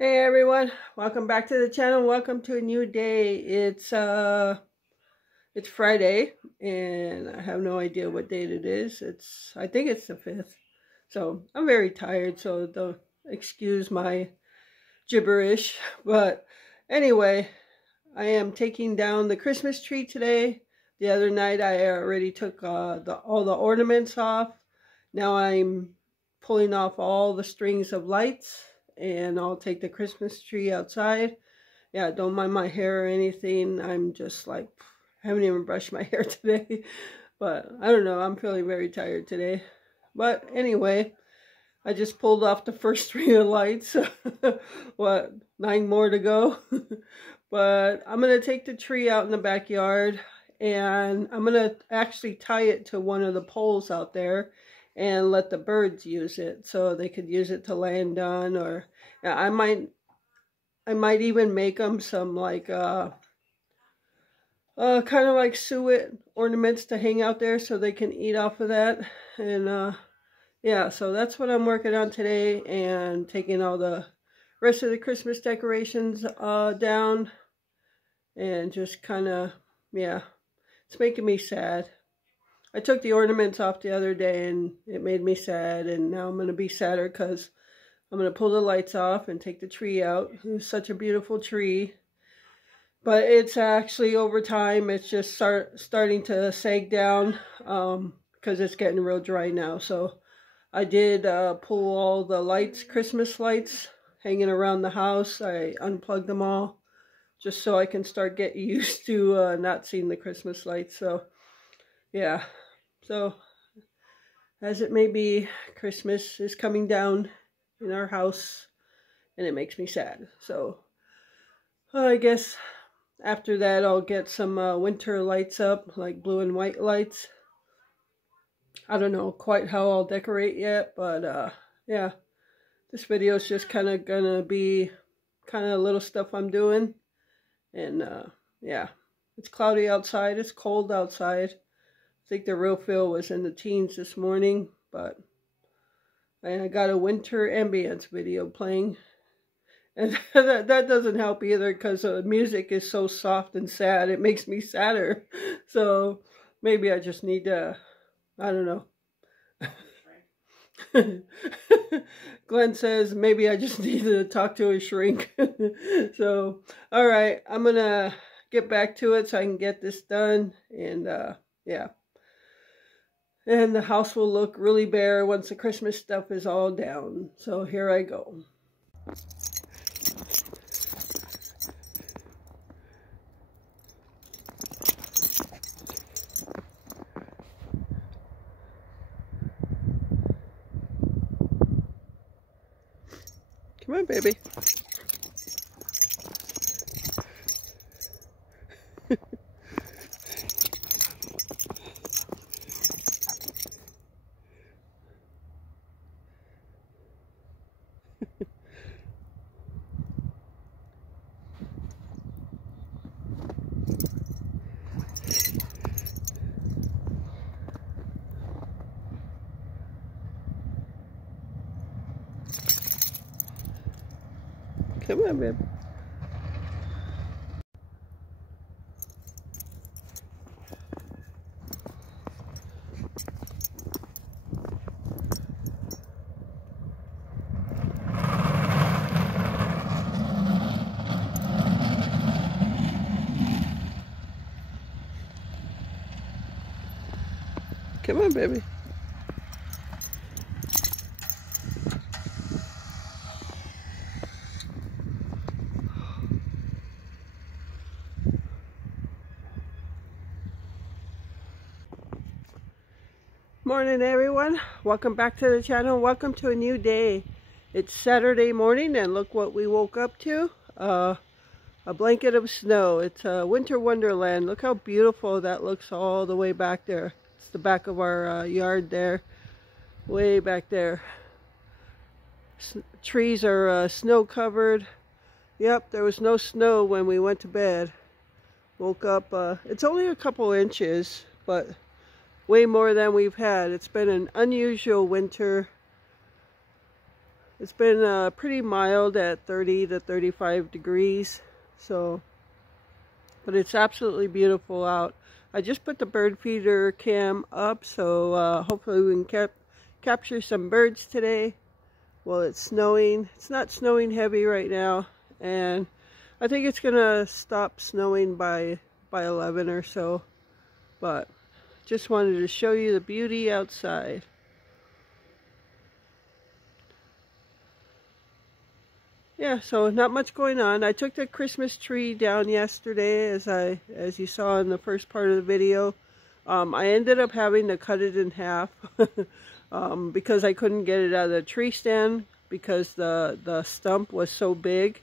Hey everyone, welcome back to the channel. Welcome to a new day. It's Friday and I have no idea what date it is. I think it's the 5th. So I'm very tired, so don't excuse my gibberish. But anyway, I am taking down the Christmas tree today. The other night I already took all the ornaments off. Now I'm pulling off all the strings of lights. And I'll take the Christmas tree outside. Yeah, don't mind my hair or anything. I'm just like, I haven't even brushed my hair today. But I don't know, I'm feeling very tired today. But anyway, I just pulled off the first string of lights. What, 9 more to go? But I'm going to take the tree out in the backyard. And I'm going to actually tie it to one of the poles out there. And let the birds use it, so they could use it to land on, or I might even make them some like kind of like suet ornaments to hang out there, so they can eat off of that. And yeah, so that's what I'm working on today, and taking all the rest of the Christmas decorations down, and just kind of, yeah, it's making me sad. I took the ornaments off the other day and it made me sad, and now I'm going to be sadder because I'm going to pull the lights off and take the tree out. It's such a beautiful tree, but it's actually over time, it's just starting to sag down because it's getting real dry now. So I did pull all the lights, Christmas lights hanging around the house. I unplugged them all just so I can start getting used to not seeing the Christmas lights. So yeah, so as it may be, Christmas is coming down in our house, and it makes me sad. So I guess after that I'll get some winter lights up, like blue and white lights. I don't know quite how I'll decorate yet, but yeah, this video is just kind of gonna be kind of little stuff I'm doing. And yeah, it's cloudy outside, it's cold outside. I think the real feel was in the teens this morning, but I got a winter ambience video playing, and that doesn't help either because the music is so soft and sad. It makes me sadder. So maybe I just need to, I don't know. Glenn says maybe I just need to talk to a shrink. So, all right, I'm going to get back to it so I can get this done, and yeah. And the house will look really bare once the Christmas stuff is all down. So here I go. Come on, baby. Come on, babe. Come on, baby. Morning everyone, welcome back to the channel. Welcome to a new day. It's Saturday morning and look what we woke up to. A blanket of snow. It's a winter wonderland. Look how beautiful that looks all the way back there. It's the back of our yard there, way back there. Trees are snow covered. Yep, there was no snow when we went to bed. Woke up, it's only a couple inches, but way more than we've had. It's been an unusual winter. It's been pretty mild at 30 to 35 degrees. So, but it's absolutely beautiful out. I just put the bird feeder cam up, so hopefully we can capture some birds today. Well, it's snowing. It's not snowing heavy right now, and I think it's gonna stop snowing by 11 or so. But just wanted to show you the beauty outside. Yeah, so not much going on. I took the Christmas tree down yesterday, as you saw in the first part of the video. I ended up having to cut it in half because I couldn't get it out of the tree stand because the stump was so big.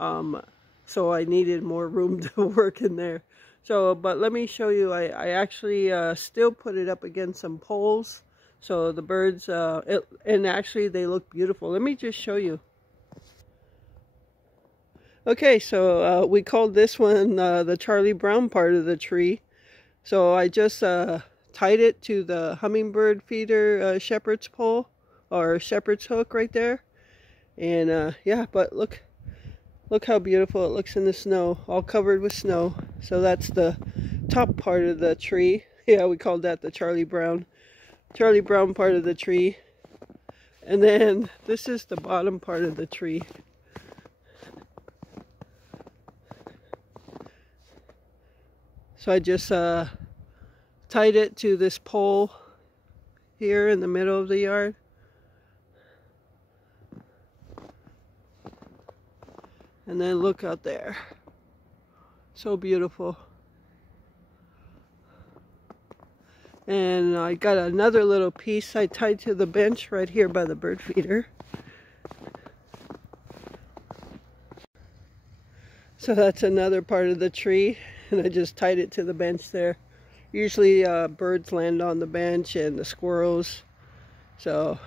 So I needed more room to work in there. So, but let me show you. I actually still put it up against some poles, so the birds and actually they look beautiful. Let me just show you. Okay, so we called this one the Charlie Brown part of the tree. So I just tied it to the hummingbird feeder shepherd's pole or shepherd's hook right there. And yeah, but look how beautiful it looks in the snow, all covered with snow. So that's the top part of the tree. Yeah, we called that the Charlie Brown part of the tree. And then this is the bottom part of the tree. So I just tied it to this pole here in the middle of the yard. And then look out there. So beautiful. And I got another little piece I tied to the bench right here by the bird feeder. So that's another part of the tree. And I just tied it to the bench there. Usually birds land on the bench and the squirrels. So,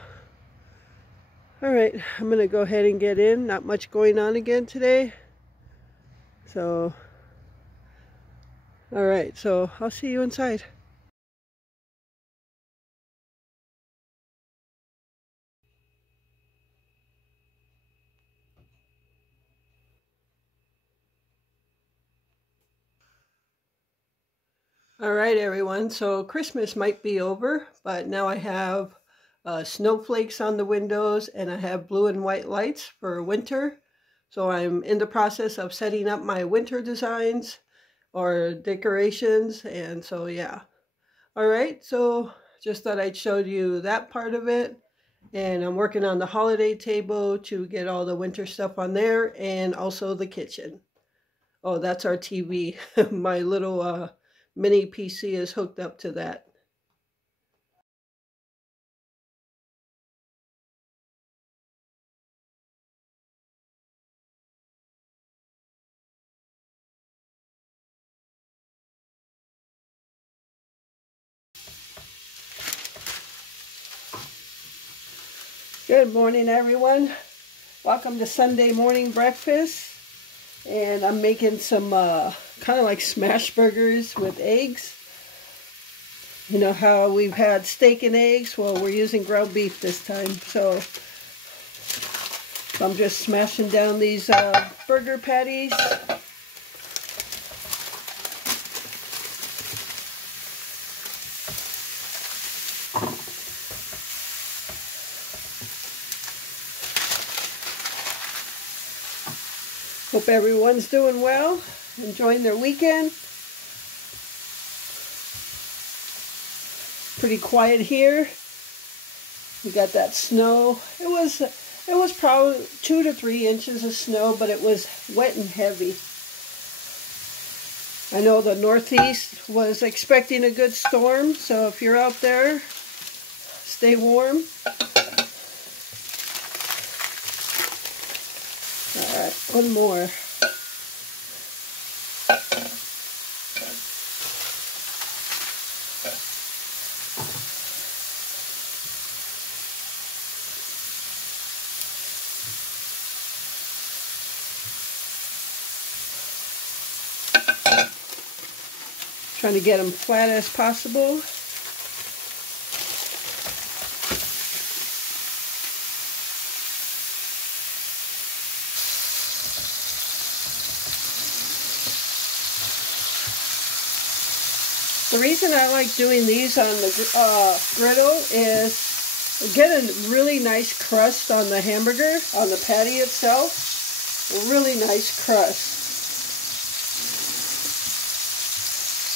all right, I'm going to go ahead and get in. Not much going on again today. So, all right, so I'll see you inside. All right, everyone, so Christmas might be over, but now I have snowflakes on the windows and I have blue and white lights for winter. So I'm in the process of setting up my winter designs or decorations, and so yeah. All right, so just thought I'd show you that part of it. And I'm working on the holiday table to get all the winter stuff on there, and also the kitchen. Oh, that's our TV. My little mini PC is hooked up to that. Good morning, everyone. Welcome to Sunday morning breakfast. And I'm making some kind of like smash burgers with eggs. You know how we've had steak and eggs? Well, we're using ground beef this time. So I'm just smashing down these burger patties. Hope everyone's doing well, enjoying their weekend. Pretty quiet here. We got that snow. It was probably 2 to 3 inches of snow, but it was wet and heavy. I know the Northeast was expecting a good storm, so if you're out there, stay warm. All right, one more. Trying to get them flat as possible. The reason I like doing these on the griddle is get a really nice crust on the hamburger, on the patty itself. A really nice crust.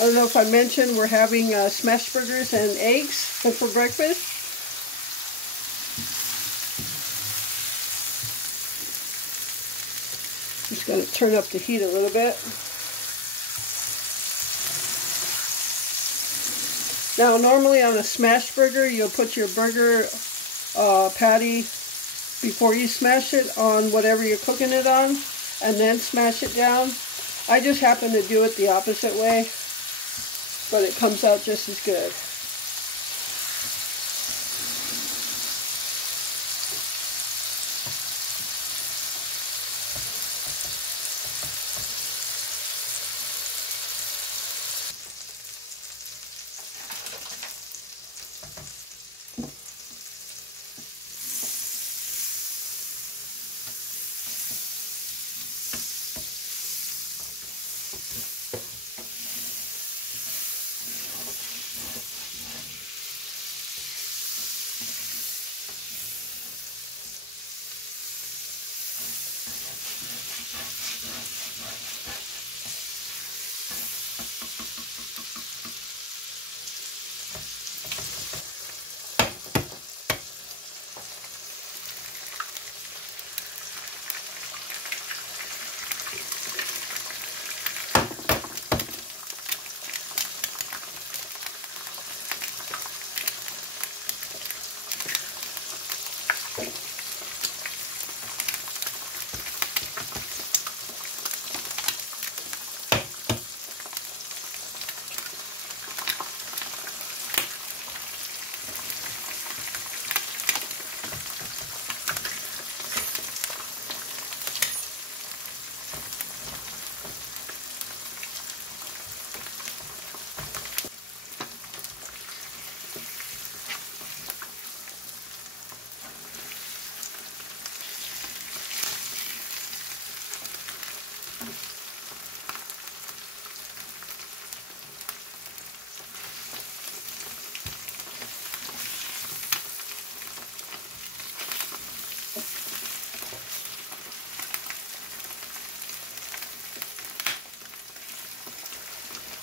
I don't know if I mentioned we're having smashed burgers and eggs for breakfast. Just going to turn up the heat a little bit. Now, normally on a smashed burger, you'll put your burger patty before you smash it on whatever you're cooking it on, and then smash it down. I just happen to do it the opposite way, but it comes out just as good.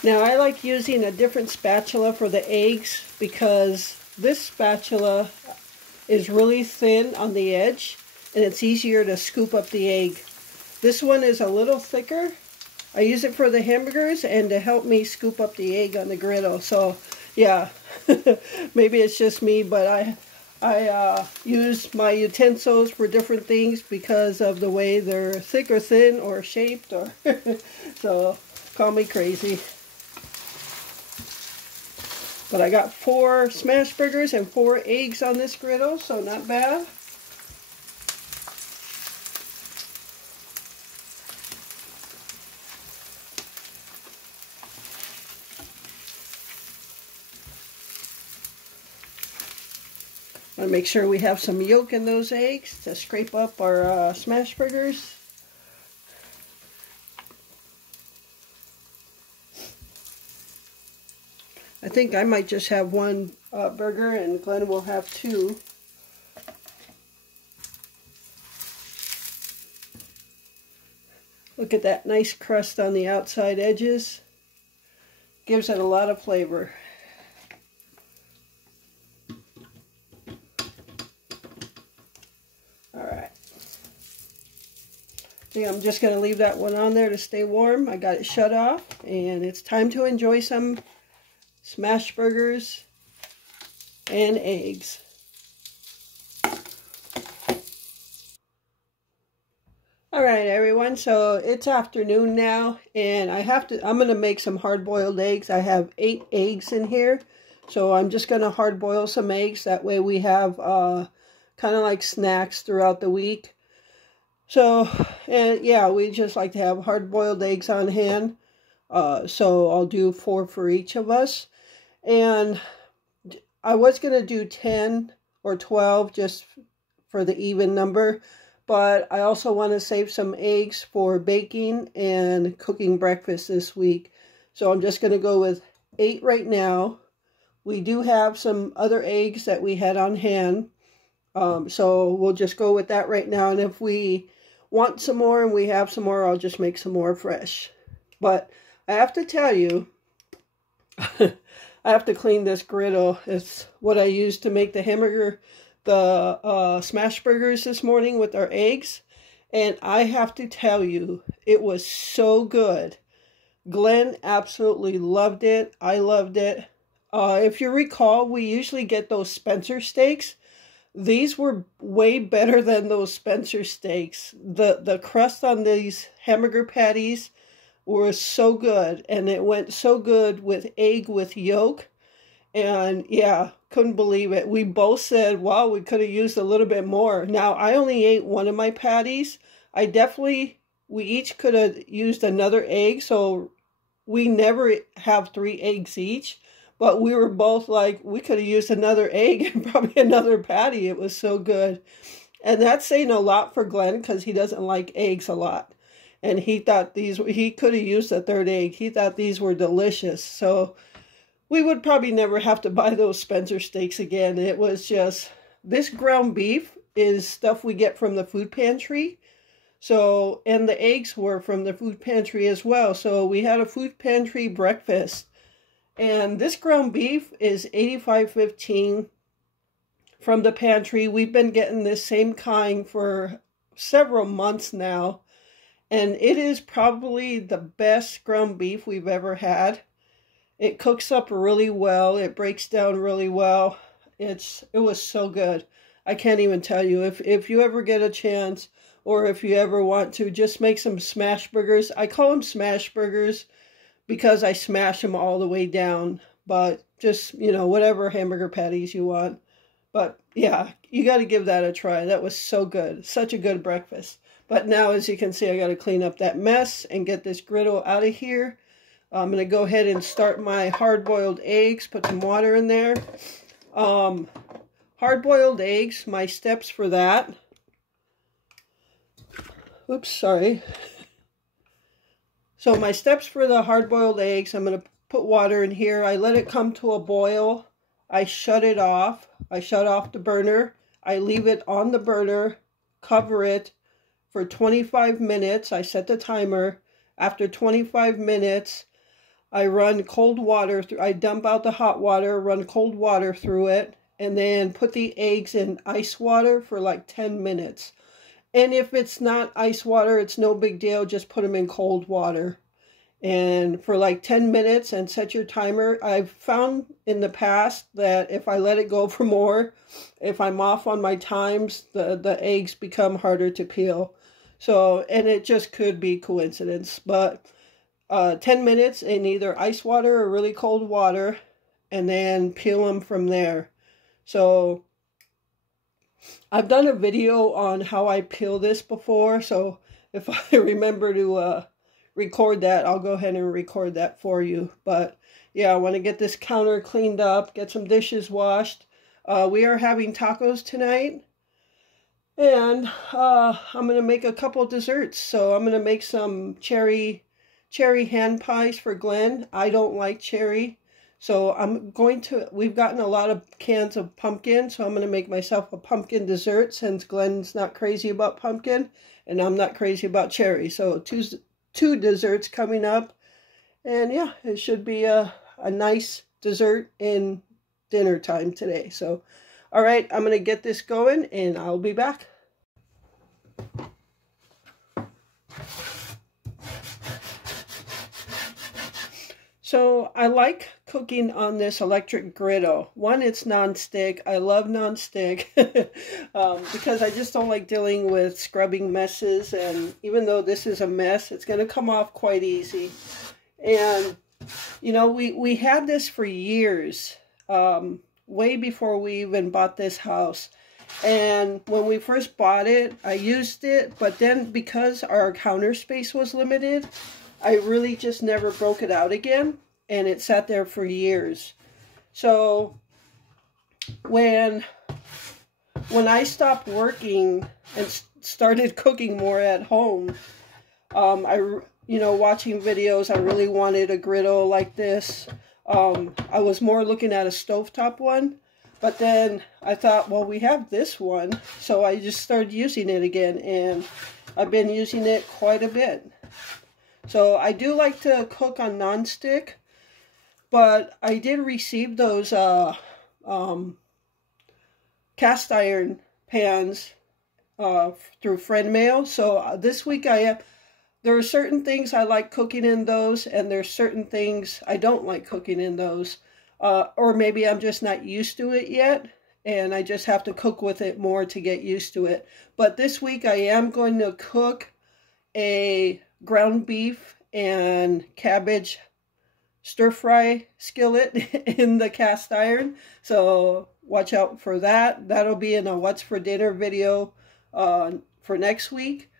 Now I like using a different spatula for the eggs because this spatula is really thin on the edge and it's easier to scoop up the egg. This one is a little thicker. I use it for the hamburgers and to help me scoop up the egg on the griddle. So yeah, maybe it's just me, but I use my utensils for different things because of the way they're thick or thin or shaped, or so call me crazy. But I got 4 smash burgers and 4 eggs on this griddle, so not bad. I want to make sure we have some yolk in those eggs to scrape up our smash burgers. I think I might just have 1 burger and Glenn will have 2. Look at that nice crust on the outside edges. Gives it a lot of flavor. Alright. I think I'm just going to leave that one on there to stay warm. I got it shut off and it's time to enjoy some smash burgers and eggs. All right, everyone, so it's afternoon now and I'm going to make some hard-boiled eggs. I have 8 eggs in here, so I'm just going to hard-boil some eggs. That way we have kind of like snacks throughout the week. So, and yeah, we just like to have hard-boiled eggs on hand. So I'll do 4 for each of us. And I was going to do 10 or 12 just for the even number. But I also want to save some eggs for baking and cooking breakfast this week. So I'm just going to go with 8 right now. We do have some other eggs that we had on hand. So we'll just go with that right now. And if we want some more and we have some more, I'll just make some more fresh. But I have to tell you, I have to clean this griddle. It's what I used to make the hamburger, the smash burgers this morning with our eggs. And I have to tell you, it was so good. Glenn absolutely loved it. I loved it. If you recall, we usually get those Spencer steaks. These were way better than those Spencer steaks. The crust on these hamburger patties was so good, and it went so good with egg with yolk. And yeah, couldn't believe it. We both said, wow, we could have used a little bit more. Now, I only ate one of my patties. We each could have used another egg, so we never have 3 eggs each. But we were both like, we could have used another egg and probably another patty. It was so good. And that's saying a lot for Glenn because he doesn't like eggs a lot. And he thought he could have used a 3rd egg. He thought these were delicious. So we would probably never have to buy those Spencer steaks again. It was just, this ground beef is stuff we get from the food pantry. So, and the eggs were from the food pantry as well. So we had a food pantry breakfast. And this ground beef is $85.15 from the pantry. We've been getting this same kind for several months now. And it is probably the best ground beef we've ever had. It cooks up really well. It breaks down really well. It was so good. I can't even tell you. If you ever get a chance, or if you ever want to, just make some smash burgers. I call them smash burgers because I smash them all the way down. But just, you know, whatever hamburger patties you want. But yeah, you got to give that a try. That was so good. Such a good breakfast. But now, as you can see, I got to clean up that mess and get this griddle out of here. I'm going to go ahead and start my hard-boiled eggs. Put some water in there. Hard-boiled eggs, my steps for that. Oops, sorry. So my steps for the hard-boiled eggs, I'm going to put water in here. I let it come to a boil. I shut it off. I shut off the burner. I leave it on the burner, cover it for 25 minutes. I set the timer. After 25 minutes, I run cold water through. I dump out the hot water, run cold water through it, and then put the eggs in ice water for like 10 minutes. And if it's not ice water, it's no big deal. Just put them in cold water. And for like 10 minutes and set your timer. I've found in the past that if I let it go for more, if I'm off on my times, the eggs become harder to peel. So, and it just could be coincidence. But 10 minutes in either ice water or really cold water, and then peel them from there. So I've done a video on how I peel this before, so if I remember to record that, I'll go ahead and record that for you. But yeah, I want to get this counter cleaned up, get some dishes washed. We are having tacos tonight, and I'm going to make a couple desserts. So I'm going to make some cherry hand pies for Glenn. I don't like cherry. So we've gotten a lot of cans of pumpkin, so I'm going to make myself a pumpkin dessert since Glenn's not crazy about pumpkin, and I'm not crazy about cherry. So two desserts coming up, and yeah, it should be a nice dessert in dinner time today. So, all right, I'm going to get this going, and I'll be back. So I like cooking on this electric griddle. One, it's non-stick. I love non-stick because I just don't like dealing with scrubbing messes. And even though this is a mess, it's going to come off quite easy. And, you know, we had this for years, way before we even bought this house. And when we first bought it, I used it. But then because our counter space was limited, I really just never broke it out again, and it sat there for years. So when I stopped working and started cooking more at home, watching videos, I really wanted a griddle like this. I was more looking at a stovetop one, but then I thought, well, we have this one, so I just started using it again, and I've been using it quite a bit. So I do like to cook on nonstick, but I did receive those cast iron pans through friend mail. So this week there are certain things I like cooking in those, and there's certain things I don't like cooking in those. Or maybe I'm just not used to it yet, and I just have to cook with it more to get used to it. But this week I am going to cook a ground beef and cabbage stir-fry skillet in the cast iron. So watch out for that. That'll be in a What's for Dinner video for next week.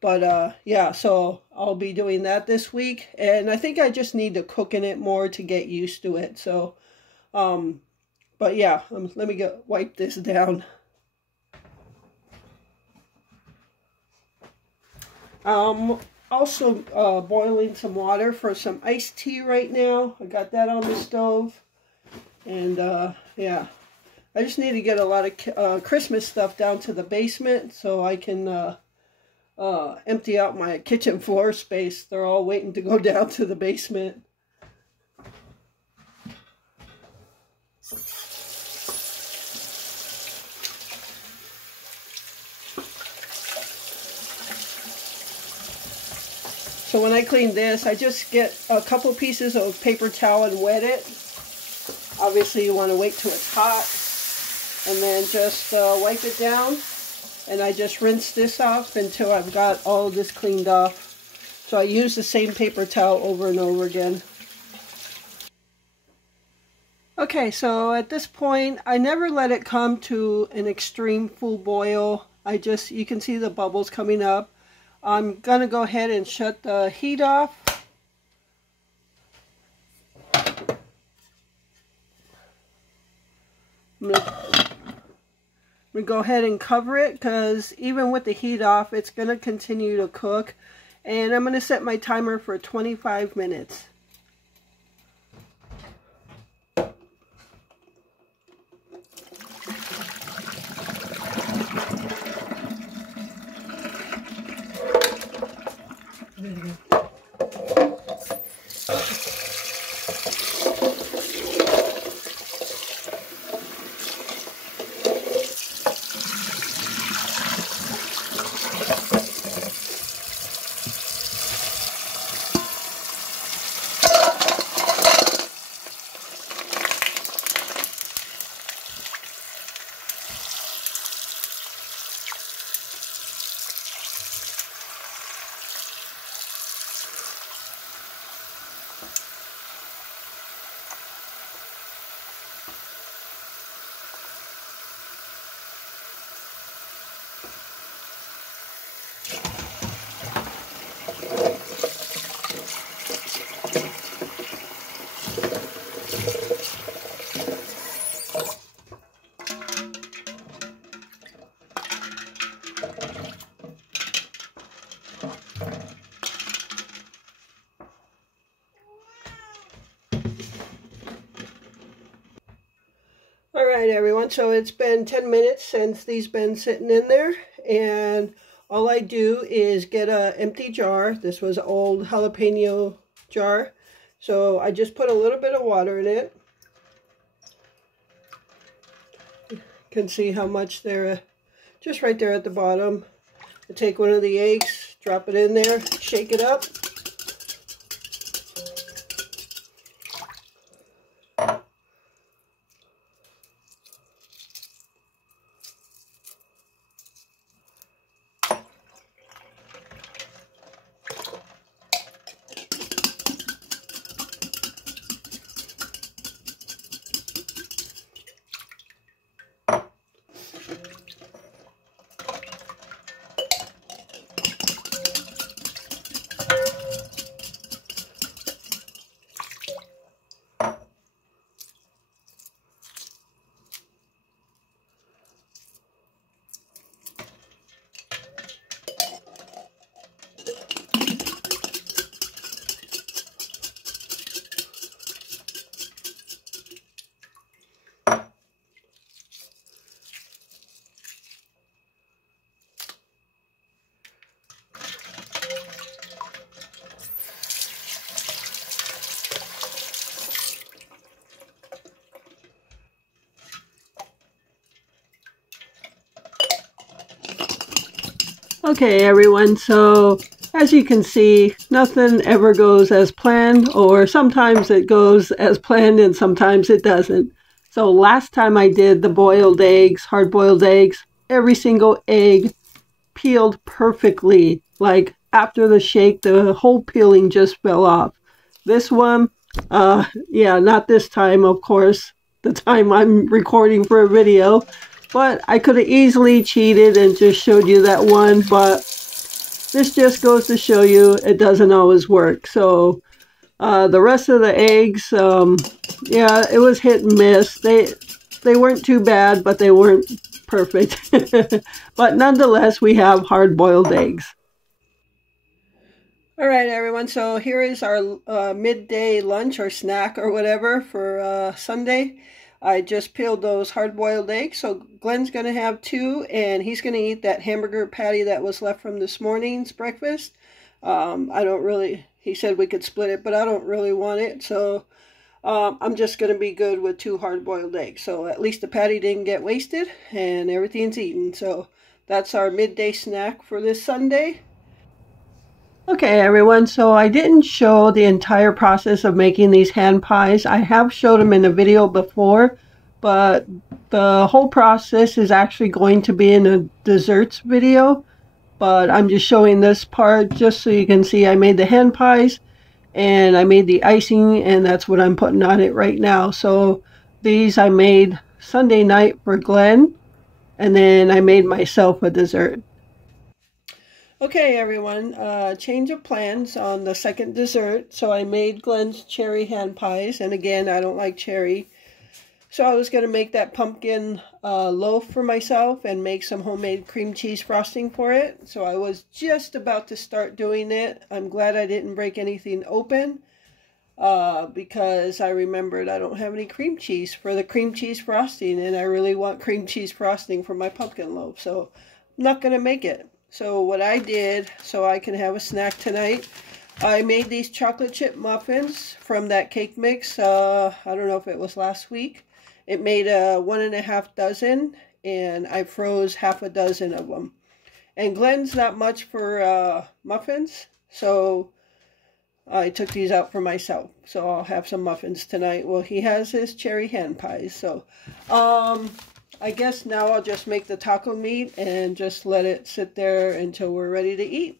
But yeah, so I'll be doing that this week, and I think I just need to cook in it more to get used to it. So but yeah, let me wipe this down. Also boiling some water for some iced tea right now. I got that on the stove, and yeah, I just need to get a lot of Christmas stuff down to the basement so I can empty out my kitchen floor space. They're all waiting to go down to the basement. So when I clean this, I just get a couple pieces of paper towel and wet it. Obviously you want to wait till it's hot, and then just wipe it down. And I just rinse this off until I've got all this cleaned off. So I use the same paper towel over and over again. Okay, so at this point, I never let it come to an extreme full boil. You can see the bubbles coming up. I'm going to go ahead and shut the heat off. I'm going to go ahead and cover it, because even with the heat off, it's going to continue to cook. And I'm going to set my timer for 25 minutes. Alright everyone, so it's been 10 minutes since these been sitting in there, and all I do is get an empty jar. This was an old jalapeno jar, so I just put a little bit of water in it. You can see how much there, just right there at the bottom. I take one of the eggs, drop it in there, shake it up. Okay, everyone, so as you can see, nothing ever goes as planned, or sometimes it goes as planned and sometimes it doesn't. So last time I did the boiled eggs, hard-boiled eggs, every single egg peeled perfectly. Like after the shake, the whole peeling just fell off. This one, yeah, not this time, of course, the time I'm recording for a video. But I could have easily cheated and just showed you that one, but this just goes to show you it doesn't always work. So the rest of the eggs, yeah, it was hit and miss. They weren't too bad, but they weren't perfect. But nonetheless, we have hard-boiled eggs. All right, everyone. So here is our midday lunch or snack or whatever for Sunday. I just peeled those hard-boiled eggs. So Glenn's going to have two, and he's going to eat that hamburger patty that was left from this morning's breakfast. I don't really, he said we could split it, but I don't really want it. So I'm just going to be good with two hard-boiled eggs. So at least the patty didn't get wasted and everything's eaten. So that's our midday snack for this Sunday. Okay, everyone, so I didn't show the entire process of making these hand pies. I have showed them in a video before, but the whole process is actually going to be in a desserts video. But I'm just showing this part just so you can see I made the hand pies and I made the icing, and that's what I'm putting on it right now. So these I made Sunday night for Glenn, and then I made myself a dessert. Okay, everyone, change of plans on the second dessert. So I made Glenn's cherry hand pies, and again, I don't like cherry. So I was going to make that pumpkin loaf for myself and make some homemade cream cheese frosting for it. So I was just about to start doing it. I'm glad I didn't break anything open because I remembered I don't have any cream cheese for the cream cheese frosting, and I really want cream cheese frosting for my pumpkin loaf. So I'm not going to make it. So what I did, so I can have a snack tonight, I made these chocolate chip muffins from that cake mix. I don't know if it was last week. It made 1.5 dozen, and I froze half a dozen of them. And Glenn's not much for muffins, so I took these out for myself. So I'll have some muffins tonight. Well, he has his cherry hand pies, so I guess now I'll just make the taco meat and just let it sit there until we're ready to eat.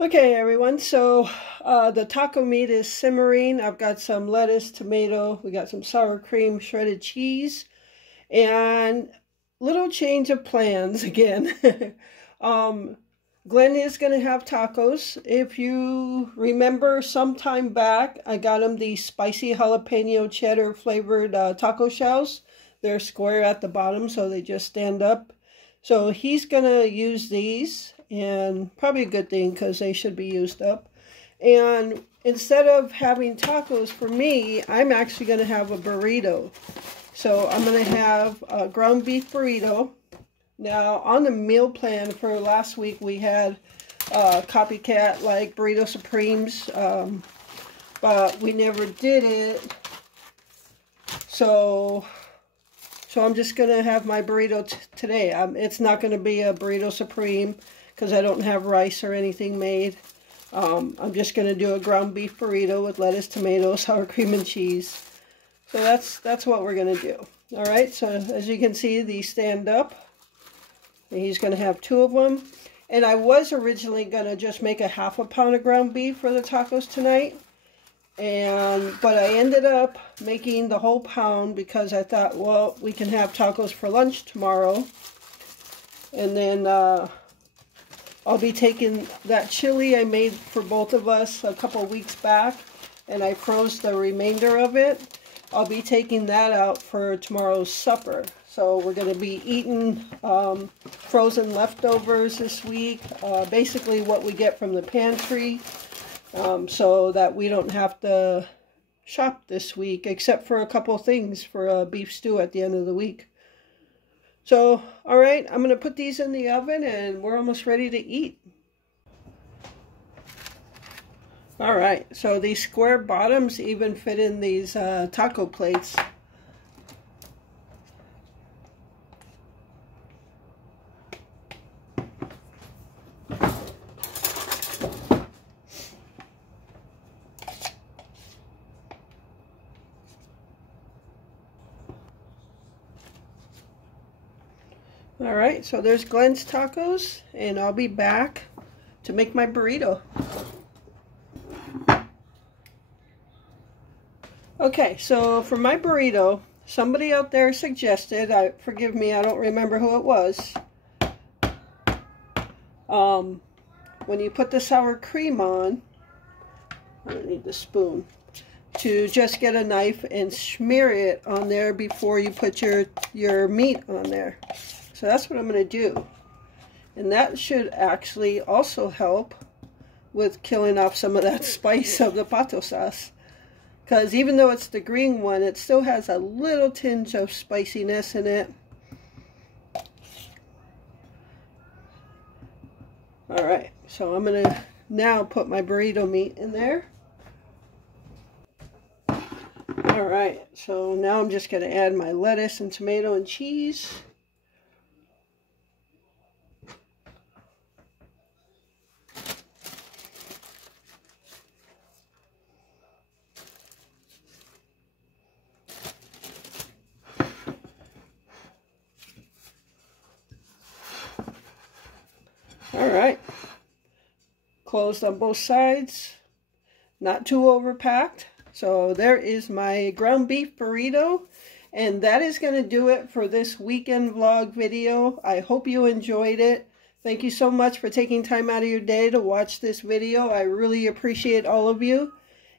Okay, everyone, so the taco meat is simmering. I've got some lettuce, tomato, we got some sour cream, shredded cheese, and little change of plans again. Glenn is going to have tacos. If you remember some time back, I got him these spicy jalapeno cheddar flavored taco shells. They're square at the bottom, so they just stand up. So he's going to use these, and probably a good thing because they should be used up. And instead of having tacos for me, I'm actually going to have a burrito. So I'm going to have a ground beef burrito. Now, on the meal plan for last week, we had copycat like Burrito Supremes, but we never did it. So I'm just going to have my burrito today. It's not going to be a Burrito Supreme because I don't have rice or anything made. I'm just going to do a ground beef burrito with lettuce, tomatoes, sour cream, and cheese. So that's what we're going to do. All right, so as you can see, these stand up. And he's going to have two of them. And I was originally going to just make a half a pound of ground beef for the tacos tonight. But I ended up making the whole pound because I thought, well, we can have tacos for lunch tomorrow. And then I'll be taking that chili I made for both of us a couple weeks back, and I froze the remainder of it. I'll be taking that out for tomorrow's supper. So we're going to be eating frozen leftovers this week, basically what we get from the pantry, so that we don't have to shop this week, except for a couple things for a beef stew at the end of the week. So, all right, I'm going to put these in the oven and we're almost ready to eat. All right, so these square bottoms even fit in these taco plates. All right, so there's Glenn's tacos, and I'll be back to make my burrito. Okay, so for my burrito, somebody out there suggested, forgive me, I don't remember who it was, when you put the sour cream on, I don't need the spoon, to just get a knife and smear it on there before you put your meat on there. So that's what I'm going to do. And that should actually also help with killing off some of that spice of the pato sauce. Because even though it's the green one, it still has a little tinge of spiciness in it. Alright, so I'm going to now put my burrito meat in there. Alright, so now I'm just going to add my lettuce and tomato and cheese. Alright, closed on both sides, not too overpacked. So there is my ground beef burrito, and that is going to do it for this weekend vlog video. I hope you enjoyed it. Thank you so much for taking time out of your day to watch this video. I really appreciate all of you.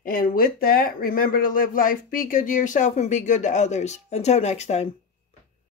And with that, remember to live life, be good to yourself, and be good to others. Until next time.